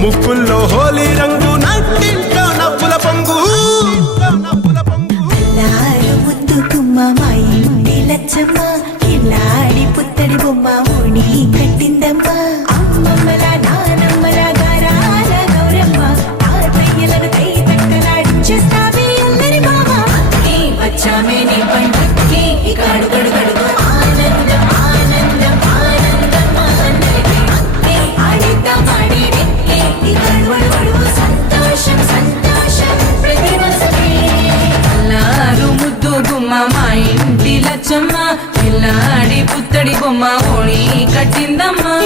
ముక్కుల్లో హోలీ రంగు నట్టింట్లో నవ్వుల పొంగు ముద్దు గుమ్మ మా ఇంటి లచ్చమ్మ కిల్లాడి పుత్తడి బొమ్మ ఓణి కట్టిందమ్మ అమ్మమ్మల నానమ్మల గారాల గౌరమ్మ తాతయ్యలను కై తక్కలాడించేస్తావే అల్లరి మామ వచ్చామే నీ పంటకి ఇక అడుగడు గడుగు ఆనందం ఆనందం ఆనందం ఆడిద్దాం ఆడిడే ఇక అడుగడు సంతోషం సంతోషం ప్రతి మనసుకి అల్లారు ముద్దు గుమ్మ మా ఇంటి లచ్చమ్మ పిల్లాడి పుత్తడి బొమ్మ ఓణి కట్టిందమ్మా